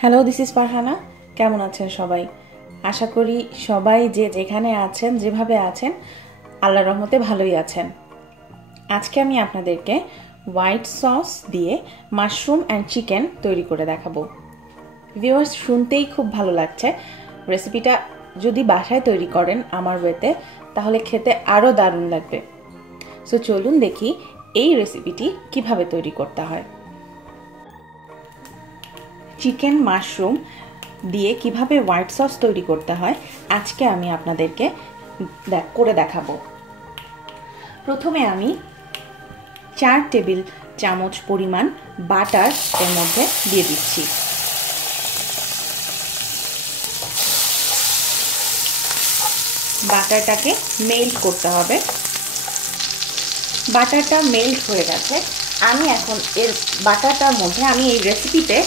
Hello, this is Farhana. কেমন আছেন সবাই? আশা করি সবাই যে যেখানে আছেন, যেভাবে আছেন, আল্লাহর রহমতে ভালোই আছেন। আজকে আমি আপনাদেরকে হোয়াইট সস দিয়ে মাশরুম অ্যান্ড চিকেন তৈরি করে দেখাবো। ভিউয়ার্স, শুনতেই খুব ভালো লাগছে। রেসিপিটা যদি বাসায় তৈরি করেন আমার ওয়েতে, তাহলে খেতে আরও দারুণ লাগবে। সো চলুন দেখি এই রেসিপিটি কিভাবে তৈরি করতে হয়। চিকেন মাশরুম দিয়ে কিভাবে হোয়াইট সস তৈরি করতে হয় আজকে আমি আপনাদেরকে করে দেখাবো। প্রথমে আমি 4 টেবিল চামচ পরিমাণ বাটার এর মধ্যে দিয়ে দিচ্ছি। বাটারটাকে মেল্ট করতে হবে। বাটারটা মেল্ট হয়ে গেছে। আমি এখন এর বাটারটার মধ্যে আমি এই রেসিপিতে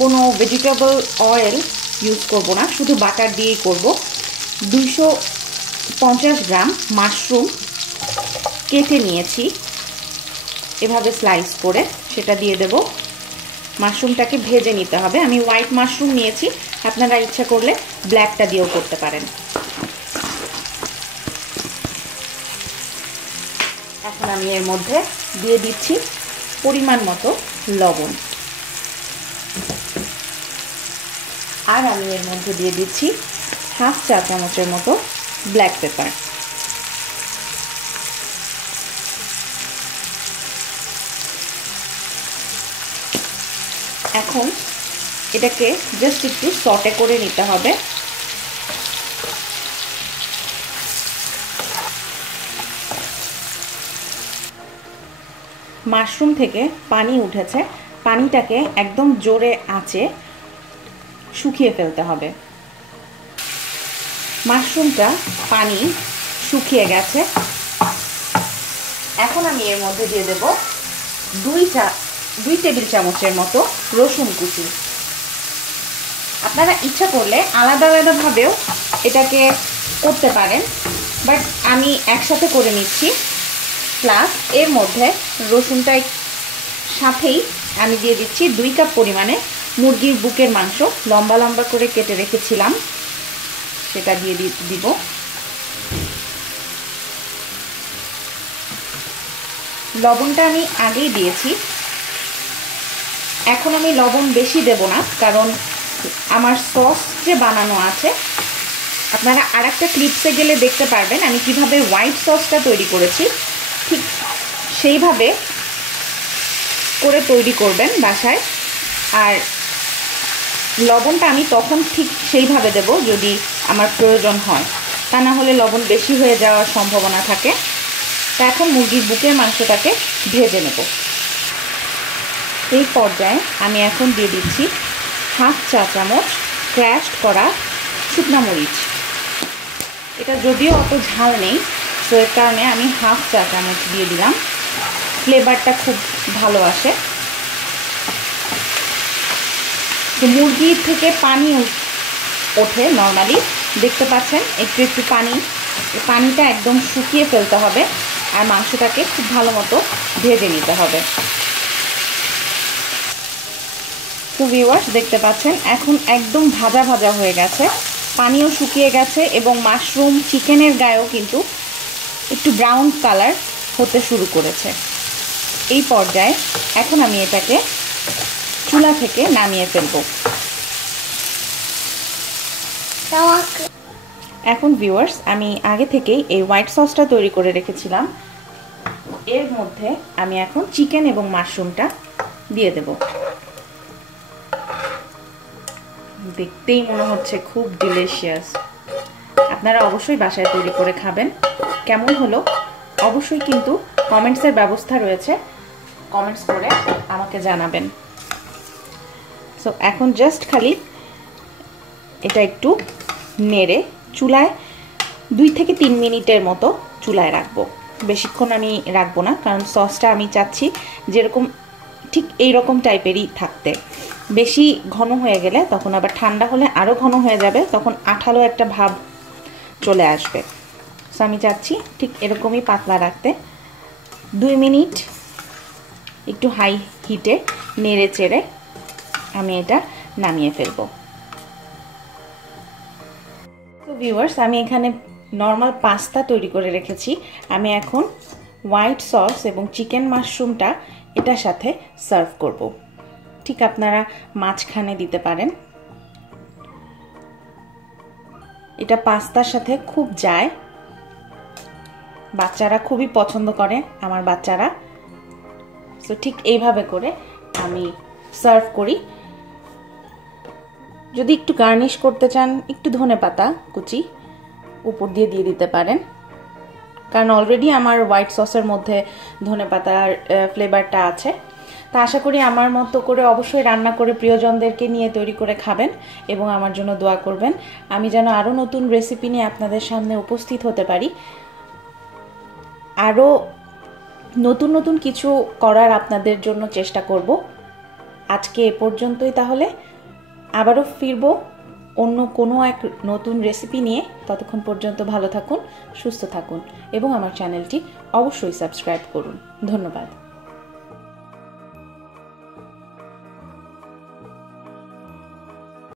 কোনো ভেজিটেবল অয়েল ইউজ করব না, শুধু বাটার দিয়েই করব। 250 গ্রাম মাশরুম কেটে নিয়েছি এভাবে স্লাইস করে, সেটা দিয়ে দেব। মাশরুমটাকে ভেজে নিতে হবে। আমি হোয়াইট মাশরুম নিয়েছি, আপনারা ইচ্ছা করলে ব্ল্যাকটা দিয়েও করতে পারেন। এখন আমি এর মধ্যে দিয়ে দিচ্ছি পরিমাণ মতো লবণ, আর আমি এর মধ্যে দিয়ে দিচ্ছি হাফ চা চামচের মতো ব্ল্যাক পেপার। এখন এটাকে জাস্ট একটু সটে করে নিতে হবে। মাশরুম থেকে পানি উঠেছে, পানিটাকে একদম জোরে আঁচে শুকিয়ে ফেলতে হবে। মাশরুমটা পানি শুকিয়ে গেছে। এখন আমি এর মধ্যে দিয়ে দেব 2 টেবিল চামচের মতো রসুন কুচি। আপনারা ইচ্ছা করলে আলাদা আলাদাভাবেও এটাকে করতে পারেন, বাট আমি একসাথে করে নিচ্ছি। প্লাস এর মধ্যে রসুনটার সাথেই আমি দিয়ে দিচ্ছি 2 কাপ পরিমাণে মুরগির বুকের মাংস, লম্বা লম্বা করে কেটে রেখেছিলাম, সেটা দিয়ে দিব। লবণটা আমি আগেই দিয়েছি। এখন আমি লবণ বেশি দেব না, কারণ আমার সস যে বানানো আছে, আপনারা আরেকটা ক্লিপসে গেলে দেখতে পারবেন আমি কিভাবে হোয়াইট সসটা তৈরি করেছি। ঠিক সেইভাবে করে তৈরি করবেন বাসায়। আর লবণটা আমি তখন ঠিক সেইভাবে দেব যদি আমার প্রয়োজন হয়, তা না হলে লবণ বেশি হয়ে যাওয়ার সম্ভাবনা থাকে। তা এখন মুরগির বুকের মাংসটাকে ভেজে নেব। এই পর্যায়ে আমি এখন দিয়ে দিচ্ছি হাফ চা চামচ ক্র্যাশড করা শুকনো মরিচ। এটা যদিও অত ঝাল নেই, তো এর কারণে আমি হাফ চা চামচ দিয়ে দিলাম। ফ্লেভারটা খুব ভালো আসে। তো মুরগির থেকে পানি ওঠে নর্মালি, দেখতে পাচ্ছেন একটু একটু পানিটা একদম শুকিয়ে ফেলতে হবে, আর মাংসটাকে খুব ভালো মতো ভেজে নিতে হবে। তো ভিউয়ার্স, দেখতে পাচ্ছেন এখন একদম ভাজা ভাজা হয়ে গেছে, পানিও শুকিয়ে গেছে এবং মাশরুম চিকেনের গায়েও কিন্তু একটু ব্রাউন কালার হতে শুরু করেছে। এই পর্যায়ে এখন আমি এটাকে চুলা থেকে নামিয়ে ফেলব। এখন ভিউয়ার্স, আমি আগে থেকেই এই হোয়াইট সসটা তৈরি করে রেখেছিলাম। এর মধ্যে আমি এখন চিকেন এবং মাশরুমটা দিয়ে দেব। দেখতেই মনে হচ্ছে খুব ডিলিশিয়াস। আপনারা অবশ্যই বাসায় তৈরি করে খাবেন। কেমন হলো অবশ্যই কিন্তু কমেন্টসের ব্যবস্থা রয়েছে, কমেন্টস করে আমাকে জানাবেন। সো এখন জাস্ট খালি এটা একটু নেড়ে চুলায় 2 থেকে 3 মিনিটের মতো চুলায় রাখবো। বেশিক্ষণ আমি রাখবো না, কারণ সসটা আমি চাচ্ছি যেরকম ঠিক এই রকম টাইপেরই থাকতে। বেশি ঘন হয়ে গেলে তখন আবার ঠান্ডা হলে আরও ঘন হয়ে যাবে, তখন আঠালো একটা ভাব চলে আসবে। সো আমি চাচ্ছি ঠিক এরকমই পাতলা রাখতে। 2 মিনিট একটু হাই হিটে নেড়ে চেড়ে আমি এটা নামিয়ে ফেলবো। তো ভিউয়ার্স, আমি এখানে নর্মাল পাস্তা তৈরি করে রেখেছি। আমি এখন হোয়াইট সস এবং চিকেন মাশরুমটা এটার সাথে সার্ভ করব। ঠিক আপনারা মাঝখানে দিতে পারেন। এটা পাস্তার সাথে খুব যায়, বাচ্চারা খুবই পছন্দ করে আমার বাচ্চারা। সো ঠিক এইভাবে করে আমি সার্ভ করি। যদি একটু গার্নিশ করতে চান, একটু ধনেপাতা কুচি উপর দিয়ে দিতে পারেন, কারণ অলরেডি আমার হোয়াইট সসের মধ্যে ধনেপাতার ফ্লেভারটা আছে। তা আশা করি আমার মতো করে অবশ্যই রান্না করে প্রিয়জনদেরকে নিয়ে তৈরি করে খাবেন এবং আমার জন্য দোয়া করবেন। আমি যেন আরও নতুন রেসিপি নিয়ে আপনাদের সামনে উপস্থিত হতে পারি। আরও নতুন নতুন কিছু করার আপনাদের জন্য চেষ্টা করব। আজকে এ পর্যন্তই, তাহলে আবারও ফিরব অন্য কোনো এক নতুন রেসিপি নিয়ে। ততক্ষণ পর্যন্ত ভালো থাকুন, সুস্থ থাকুন এবং আমার চ্যানেলটি অবশ্যই সাবস্ক্রাইব করুন। ধন্যবাদ।